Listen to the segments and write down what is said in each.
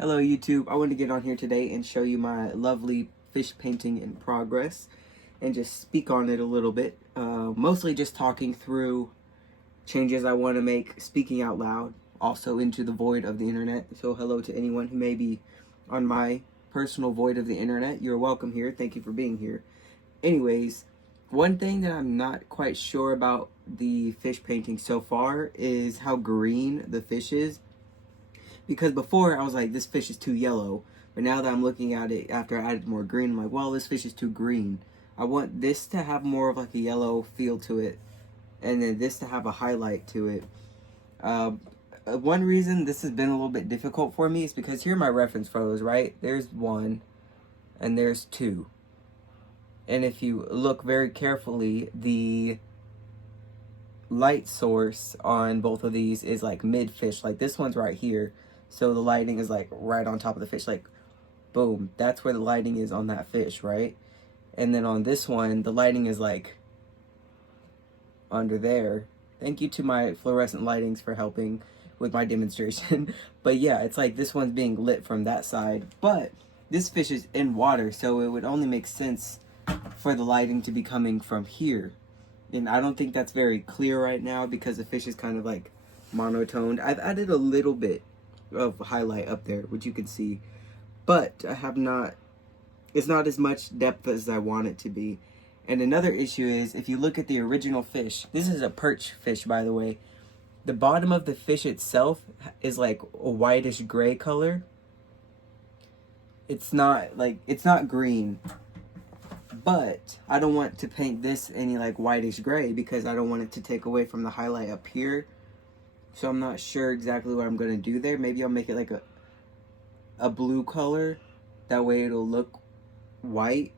Hello YouTube, I want to get on here today and show you my lovely fish painting in progress and just speak on it a little bit. Mostly just talking through changes I want to make, speaking out loud, also into the void of the internet. So hello to anyone who may be on my personal void of the internet. You're welcome here, thank you for being here. Anyways, one thing that I'm not quite sure about the fish painting so far is how green the fish is. Because before I was like, this fish is too yellow. But now that I'm looking at it after I added more green, I'm like, well, this fish is too green. I want this to have more of like a yellow feel to it. And then this to have a highlight to it. One reason this has been a little bit difficult for me is because here are my reference photos, right? There's one and there's two. And if you look very carefully, the light source on both of these is like mid fish. Like this one's right here. So the lighting is like right on top of the fish, like boom, that's where the lighting is on that fish, right? And then on this one, the lighting is like under there. Thank you to my fluorescent lightings for helping with my demonstration. But yeah, it's like this one's being lit from that side, but this fish is in water, so it would only make sense for the lighting to be coming from here. And I don't think that's very clear right now because the fish is kind of like monotoned. I've added a little bit of highlight up there, which you can see, but I have not, it's not as much depth as I want it to be. And another issue is, if you look at the original fish, this is a perch fish, by the way, the bottom of the fish itself is like a whitish gray color. It's not like, it's not green, but I don't want to paint this any like whitish gray because I don't want it to take away from the highlight up here. So I'm not sure exactly what I'm going to do there. Maybe I'll make it like a blue color. That way it'll look white,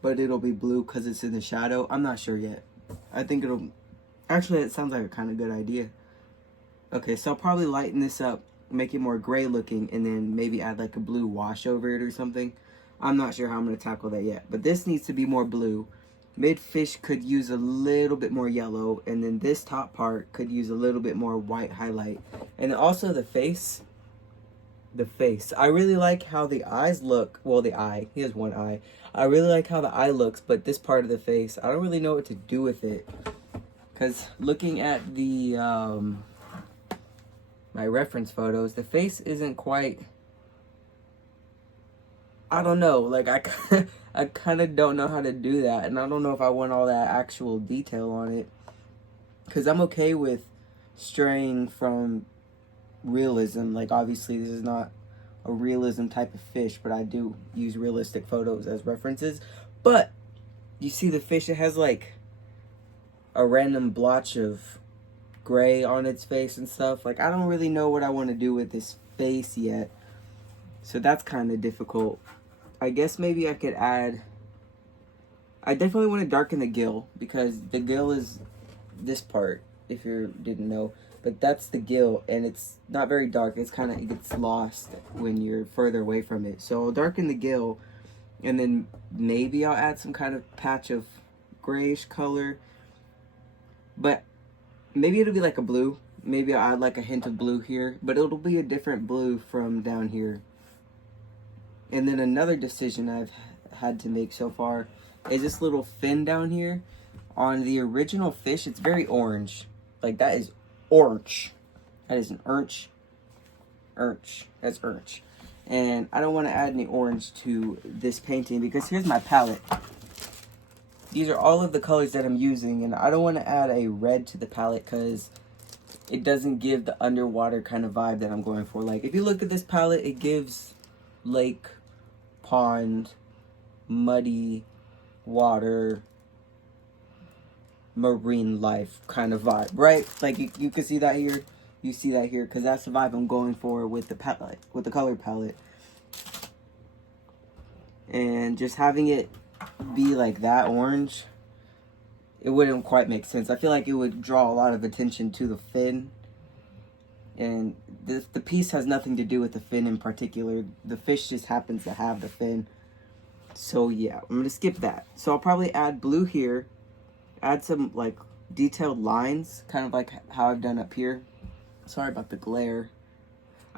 but it'll be blue because it's in the shadow. I'm not sure yet. I think it'll... Actually, it sounds like a kind of good idea. Okay, so I'll probably lighten this up, make it more gray looking, and then maybe add like a blue wash over it or something. I'm not sure how I'm going to tackle that yet. But this needs to be more blue. Mid-fish could use a little bit more yellow, and then this top part could use a little bit more white highlight. And also the face. The face. I really like how the eyes look. Well, the eye. He has one eye. I really like how the eye looks, but this part of the face, I don't really know what to do with it. Because looking at the, my reference photos, the face isn't quite... I don't know, like I kind of don't know how to do that, and I don't know if I want all that actual detail on it, because I'm okay with straying from realism. Like obviously this is not a realism type of fish, but I do use realistic photos as references. But you see the fish, it has like a random blotch of gray on its face and stuff. Like I don't really know what I want to do with this face yet, so that's kind of difficult. I guess maybe I could add... I definitely want to darken the gill, because the gill is this part, if you didn't know. But that's the gill, and it's not very dark. It's kind of, it gets lost when you're further away from it. So I'll darken the gill, and then maybe I'll add some kind of patch of grayish color. But maybe it'll be like a blue. Maybe I'll add like a hint of blue here, but it'll be a different blue from down here. And then another decision I've had to make so far is this little fin down here. On the original fish, it's very orange. Like that is orange. That is an orange. That's orange. And I don't want to add any orange to this painting because here's my palette. These are all of the colors that I'm using, and I don't want to add a red to the palette because it doesn't give the underwater kind of vibe that I'm going for. Like if you look at this palette, it gives lake, pond, muddy water, marine life kind of vibe, right? Like you can see that here. You see that here because that's the vibe I'm going for with the palette, with the color palette. And just having it be like that orange, it wouldn't quite make sense. I feel like it would draw a lot of attention to the fin. And the piece has nothing to do with the fin in particular. The fish just happens to have the fin. So yeah, I'm going to skip that. So I'll probably add blue here. Add some like detailed lines, kind of like how I've done up here. Sorry about the glare.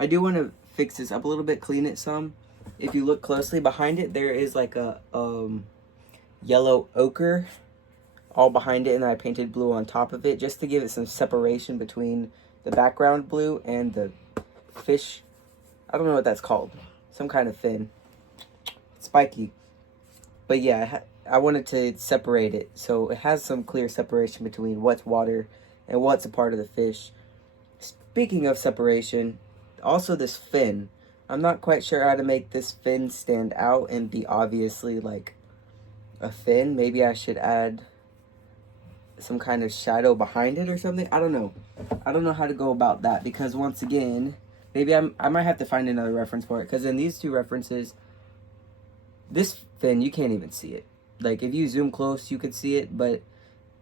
I do want to fix this up a little bit, clean it some. If you look closely behind it, there is like a yellow ochre all behind it, and I painted blue on top of it just to give it some separation between the background blue and the fish. I don't know what that's called. Some kind of fin. Spiky. But yeah, I wanted to separate it so it has some clear separation between what's water and what's a part of the fish. Speaking of separation, also this fin. I'm not quite sure how to make this fin stand out and be obviously like a fin. Maybe I should add some kind of shadow behind it or something. I don't know. I don't know how to go about that because once again, maybe I might have to find another reference for it, because in these two references, this fin, you can't even see it. Like, if you zoom close, you could see it, but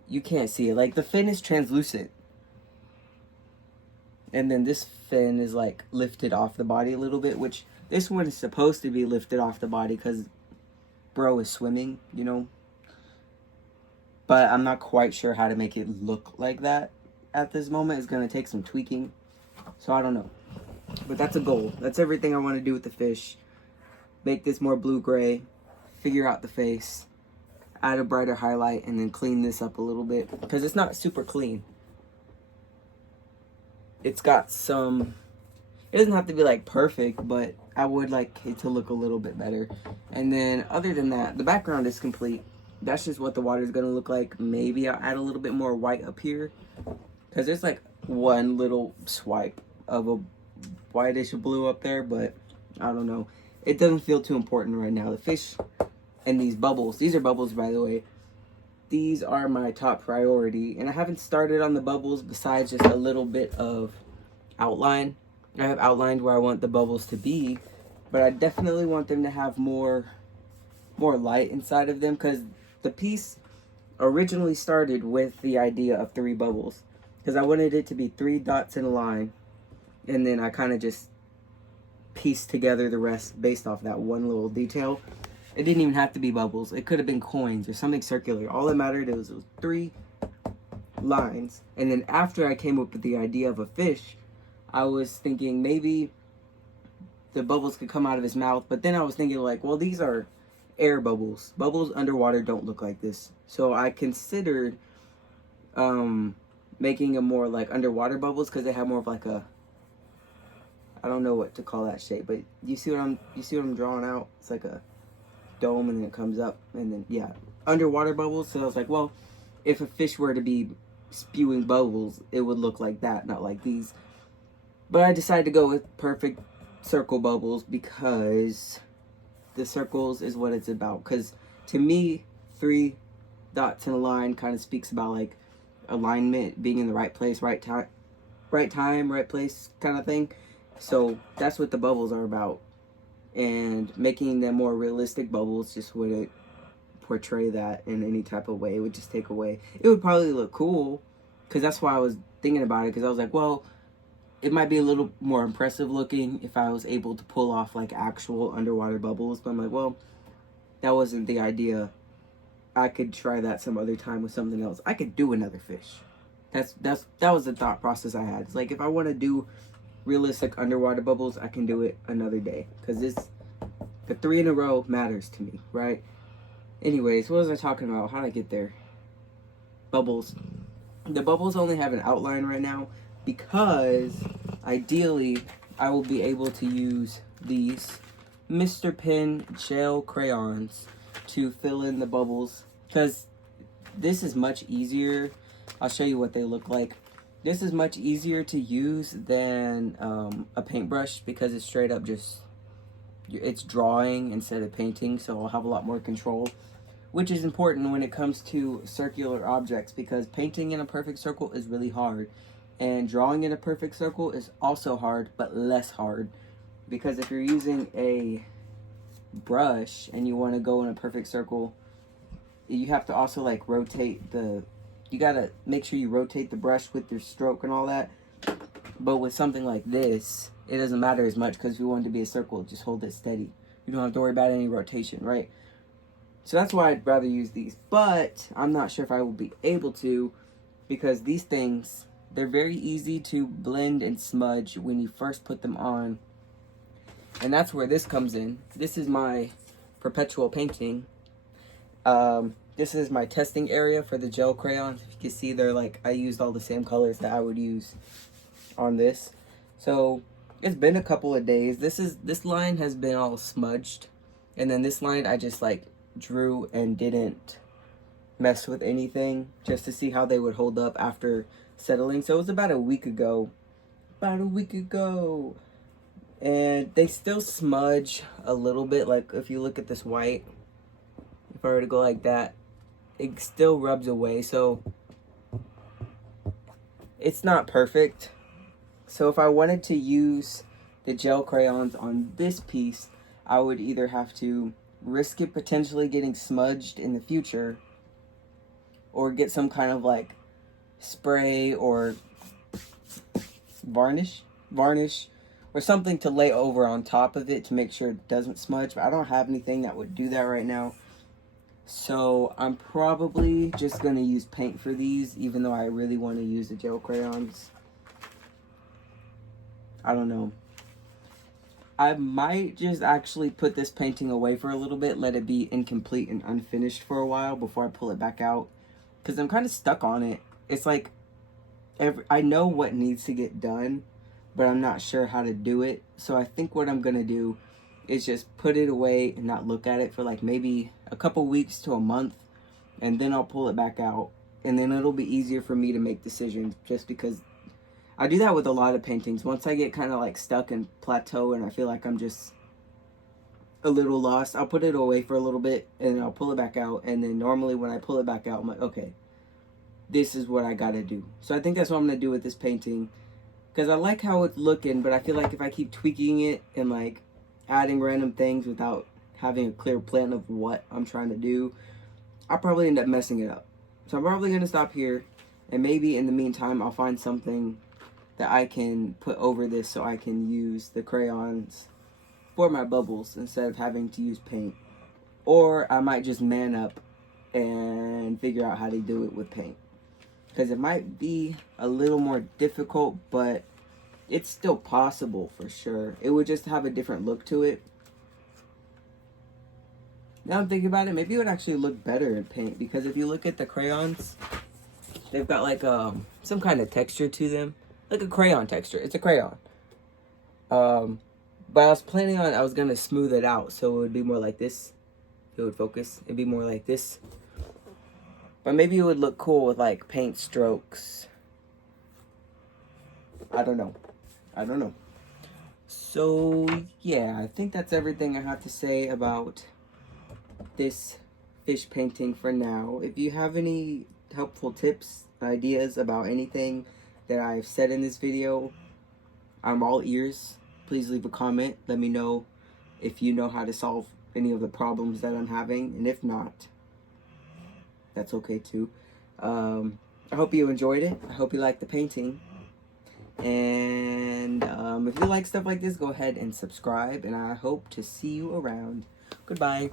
you can't see it. Like, the fin is translucent. And then this fin is, like, lifted off the body a little bit, which this one is supposed to be lifted off the body because bro is swimming, you know? But I'm not quite sure how to make it look like that at this moment. It's going to take some tweaking. So, I don't know. But that's a goal. That's everything I want to do with the fish. Make this more blue-gray. Figure out the face. Add a brighter highlight. And then clean this up a little bit. Because it's not super clean. It's got some... It doesn't have to be, like, perfect. But I would like it to look a little bit better. And then, other than that, the background is complete. That's just what the water is going to look like. Maybe I'll add a little bit more white up here. Because there's, like, one little swipe of a whitish blue up there, but I don't know. It doesn't feel too important right now. The fish and these bubbles, these are bubbles, by the way. These are my top priority, and I haven't started on the bubbles besides just a little bit of outline. I have outlined where I want the bubbles to be, but I definitely want them to have more light inside of them, because the piece originally started with the idea of 3 bubbles, because I wanted it to be 3 dots in a line. And then I kind of just pieced together the rest based off that one little detail. It didn't even have to be bubbles. It could have been coins or something circular. All that mattered was 3 lines. And then after I came up with the idea of a fish, I was thinking maybe the bubbles could come out of his mouth. But then I was thinking like, well, these are air bubbles. Bubbles underwater don't look like this. So I considered making a more like underwater bubbles, because they have more of like a... I don't know what to call that shape, but you see what I'm drawing out? It's like a dome, and then it comes up, and then yeah, underwater bubbles. So I was like, well, if a fish were to be spewing bubbles, it would look like that, not like these. But I decided to go with perfect circle bubbles because the circles is what it's about. Because to me, 3 dots in a line kind of speaks about like alignment, being in the right place, right time, right place kind of thing. So that's what the bubbles are about. And making them more realistic bubbles just wouldn't portray that in any type of way. It would just take away. It would probably look cool, because that's why I was thinking about it. Because I was like, well, it might be a little more impressive looking if I was able to pull off like actual underwater bubbles. But I'm like, well, that wasn't the idea. I could try that some other time with something else. I could do another fish. That was the thought process I had. It's like, if I want to do realistic underwater bubbles, I can do it another day, because the 3 in a row matters to me, right? Anyways, what was I talking about? How did I get there? Bubbles. The bubbles only have an outline right now because ideally I will be able to use these Mr. Pen gel crayons to fill in the bubbles, because this is much easier. I'll show you what they look like. This is much easier to use than a paintbrush, because it's straight up just, it's drawing instead of painting, so I'll have a lot more control, which is important when it comes to circular objects, because painting in a perfect circle is really hard, and drawing in a perfect circle is also hard, but less hard, because if you're using a brush and you want to go in a perfect circle, you have to also like rotate the... You gotta make sure you rotate the brush with your stroke and all that. But with something like this, it doesn't matter as much, because if you want it to be a circle, just hold it steady. You don't have to worry about any rotation, right? So that's why I'd rather use these. But I'm not sure if I will be able to, because these things, they're very easy to blend and smudge when you first put them on. And that's where this comes in. This is my perpetual painting. This is my testing area for the gel crayons. If you can see, they're like, I used all the same colors that I would use on this. So it's been a couple of days. This line has been all smudged, and then this line I just like drew and didn't mess with anything, just to see how they would hold up after settling. So it was about a week ago, and they still smudge a little bit. Like if you look at this white, if I were to go like that, it still rubs away. So it's not perfect. So if I wanted to use the gel crayons on this piece, I would either have to risk it potentially getting smudged in the future, or get some kind of like spray or varnish or something to lay over on top of it to make sure it doesn't smudge. But I don't have anything that would do that right now. So I'm probably just going to use paint for these, even though I really want to use the gel crayons. I don't know. I might just actually put this painting away for a little bit, let it be incomplete and unfinished for a while before I pull it back out. Because I'm kind of stuck on it. It's like, I know what needs to get done, but I'm not sure how to do it. So I think what I'm going to do is just put it away and not look at it for like maybe a couple weeks to a month, and then I'll pull it back out, and then it'll be easier for me to make decisions, just because I do that with a lot of paintings. Once I get kind of like stuck and plateau and I feel like I'm just a little lost, I'll put it away for a little bit and I'll pull it back out, and then normally when I pull it back out, I'm like, okay, this is what I gotta do. So I think that's what I'm gonna do with this painting, because I like how it's looking, but I feel like if I keep tweaking it and like adding random things without having a clear plan of what I'm trying to do, I'll probably end up messing it up. So I'm probably going to stop here, and maybe in the meantime I'll find something that I can put over this so I can use the crayons for my bubbles instead of having to use paint. Or I might just man up and figure out how to do it with paint, because it might be a little more difficult, but it's still possible for sure. It would just have a different look to it. Now I'm thinking about it, maybe it would actually look better in paint, because if you look at the crayons, they've got like some kind of texture to them, like a crayon texture. It's a crayon. But I was planning on, I was gonna smooth it out so it would be more like this. It would focus. It'd be more like this. But maybe it would look cool with like paint strokes. I don't know. So yeah, I think that's everything I have to say about this fish painting for now. If you have any helpful tips, ideas about anything that I've said in this video, I'm all ears. Please leave a comment. Let me know if you know how to solve any of the problems that I'm having, and if not, that's okay too. I hope you enjoyed it. I hope you liked the painting. And if you like stuff like this, go ahead and subscribe, and I hope to see you around. Goodbye.